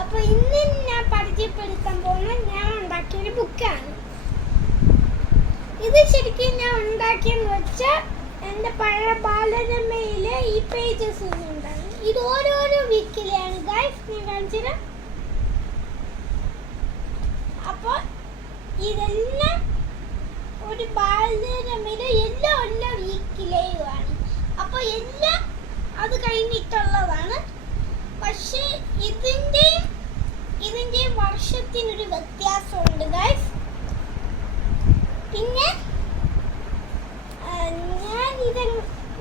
അപ്പോൾ ഇന്ന് ഞാൻ പരിചയപ്പെടുത്താൻ പോകുന്ന ഞാൻ ഉണ്ടാക്കിയൊരു ബുക്കാണ്. ഇത് ശരിക്കും ഞാൻ ഉണ്ടാക്കിയെന്ന് വെച്ചാൽ എൻ്റെ പഴയ ബാലരമയിലെ ഈ പേജസ് ഉണ്ടാണ്. ഇത് ഓരോരോ വീക്കിലെയാണ് ഗൈസ് ഞാൻ കാണിച്ചത്. അപ്പോൾ ഇതെല്ലാം ഒരു ബാലരമയിലെ എല്ലാ വീക്കിലെയുമാണ്. അപ്പോൾ എല്ലാം അത് കഴിഞ്ഞിട്ടുള്ളതാണ്. പക്ഷേ ഇതിൻ്റെ വർഷത്തിനൊരു വ്യത്യാസമുണ്ട് ഗൈസ്. പിന്നെ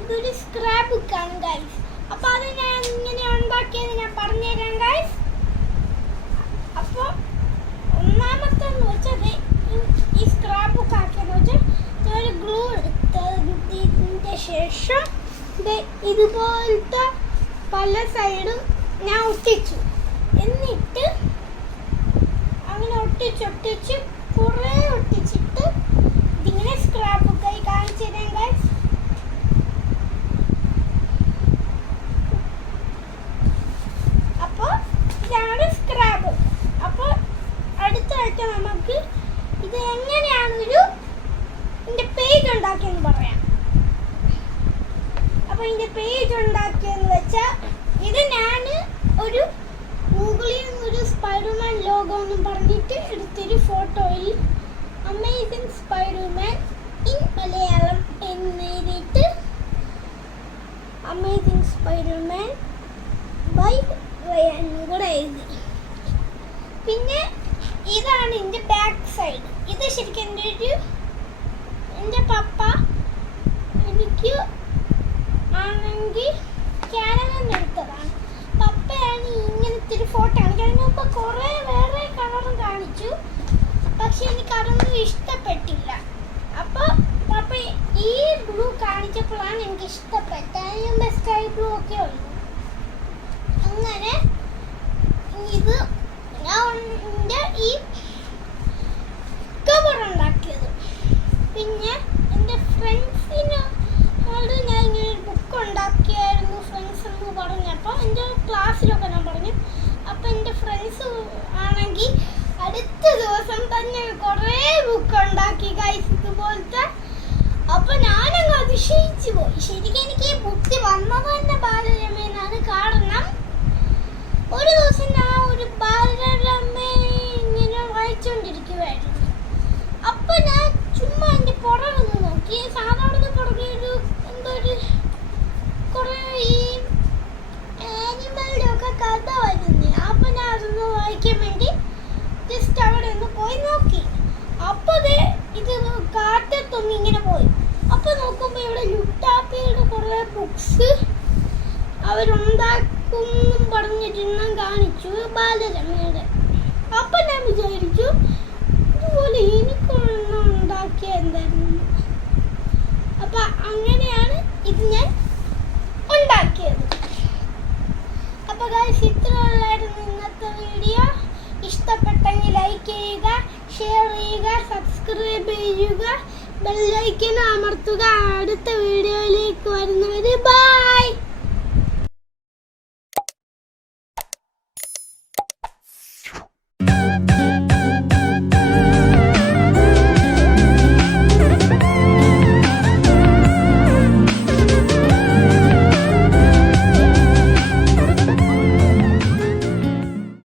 ഇതൊരു സ്ക്രാപ്പ് ബുക്കാണ് ഗൈസ്. അപ്പോൾ അത് ഞാൻ ഇങ്ങനെ ഉണ്ടാക്കിയത് ഞാൻ പറഞ്ഞുതരാം ഗൈസ്. അപ്പോൾ ഒന്നാമത്തെന്ന് വെച്ചാൽ ഈ സ്ക്രാപ്പ് ബുക്ക് ആക്കിയെന്ന് വെച്ചാൽ ഞാനൊരു ഗ്ലൂ എടുത്തതിൻ്റെ ശേഷം ഇതുപോലത്തെ പല സൈഡും ഞാൻ ഒട്ടിച്ചു. എന്നിട്ട് അങ്ങനെ ഒട്ടിച്ച് കുറേ ഒട്ടിച്ചിട്ട് ഇതിങ്ങനെ സ്ക്രാപ്പ് ബുക്കായി കാണിച്ചു തരാം ഗൈസ്. അപ്പോൾ ഇതാണ് സ്ക്രാപ്പ് ബുക്ക്. അപ്പോൾ അടുത്തായിട്ട് നമുക്ക് ഇത് എങ്ങനെയാണ് ഇതിൻ്റെ പേജ് ഉണ്ടാക്കിയെന്ന് പറയാം. അപ്പോൾ ഇതിൻ്റെ പേജ് ഉണ്ടാക്കിയെന്ന് വെച്ചാൽ ഇത് ഞാൻ ഒരു ഗൂഗിളിൽ നിന്നൊരു സ്പൈഡർമാൻ ലോഗോ എന്ന് പറഞ്ഞിട്ട് എടുത്തൊരു ഫോട്ടോയിൽ അമേസിംഗ് സ്പൈഡർമാൻ ഇൻ മലയാളം എന്നെഴുതിയിട്ട് അമേസിംഗ് സ്പൈഡർമാൻ ബൈ റയാൻ കൂടെ എഴുതി. പിന്നെ ഇതാണ് എൻ്റെ ബാക്ക് സൈഡ്. ഇത് ശരിക്കും എൻ്റെ പപ്പ എനിക്ക് ആണെങ്കിൽ കാനഡയിൽ എടുത്തതാണ്. പപ്പയാണ് ഇങ്ങനത്തെ ഒരു ഫോട്ടോ കാണിക്കുക. അതിന് മുമ്പ് കുറേ വേറെ കളറും കാണിച്ചു, പക്ഷെ എനിക്ക് അതൊന്നും ഇഷ്ടപ്പെട്ടില്ല. അപ്പോൾ പപ്പ ഈ ബ്ലൂ കാണിച്ചപ്പോഴാണ് എനിക്ക് ഇഷ്ടപ്പെട്ടത്. അതിന് മുമ്പ് സ്കൈ ബ്ലൂ ഒക്കെ ഉള്ളു. അങ്ങനെ ഇത് ഞാൻ ഈ കവർ ഉണ്ടാക്കിയത്. പിന്നെ എൻ്റെ ഫ്രണ്ട്സിന് ഞാൻ ഇങ്ങനെ ഒരു ബുക്ക് ഉണ്ടാക്കിയായിരുന്നു ഫ്രണ്ട്സ് എന്ന് പറഞ്ഞപ്പോൾ എൻ്റെ ക്ലാസ്സിലൊക്കെ ഞാൻ പറഞ്ഞു. അപ്പോൾ എൻ്റെ ഫ്രണ്ട്സ് ആണെങ്കിൽ അടുത്ത ദിവസം തന്നെ കുറേ ബുക്ക് ഉണ്ടാക്കി ഗൈസ് ഇതുപോലത്തെ. അപ്പോൾ ഞാനങ്ങ് അതിശയിച്ചു പോയി. ശരിക്കും എനിക്ക് ഈ ബുദ്ധി വന്നത് തന്നെ ബാലരമേനാണ്. കാരണം ഒരു ദിവസം ഞാൻ ഒരു ബാലരമ ഇങ്ങനെ വായിച്ചുകൊണ്ടിരിക്കുമായിരുന്നു. അപ്പോൾ ഞാൻ ചുമ്മാ എൻ്റെ പുറമൊന്ന് നോക്കി. സാധാരണ പുറകെ കുറേ ഈ ആനിമലിൻ്റെ ഒക്കെ കഥ വരുന്നേ. അപ്പോൾ ഞാൻ അതൊന്ന് വായിക്കാൻ വേണ്ടി ജസ്റ്റ് അവിടെ ഒന്ന് പോയി നോക്കി. അപ്പോൾ ഇത് കാറ്റത്തൊന്ന് ഇങ്ങനെ പോയി. അപ്പോൾ നോക്കുമ്പോൾ ഇവിടെ ലുട്ടാപ്പിയുടെ കുറേ ബുക്സ് അവരുണ്ടാക്കും പറഞ്ഞിരുന്ന കാണിച്ചു ബാലരമയുടെ. അപ്പോൾ ഞാൻ വിചാരിച്ചു ഇതുപോലെ എനിക്കൊരെണ്ണം ഉണ്ടാക്കിയ എന്തായിരുന്നു. അപ്പം അങ്ങനെയാണ് ഇത് ഞാൻ ഉണ്ടാക്കിയത്. അപ്പോൾ ഗൈസ് ഇത്രയുള്ളായിരുന്നു ഇന്നത്തെ വീഡിയോ. ഇഷ്ടപ്പെട്ടെങ്കിൽ ലൈക്ക് ചെയ്യുക, ഷെയർ ചെയ്യുക, സബ്സ്ക്രൈബ് ചെയ്യുക, ബെല്ലൈക്കൻ അമർത്തുക. അടുത്ത വീഡിയോയിലേക്ക് വരുന്നവർ ബൈ.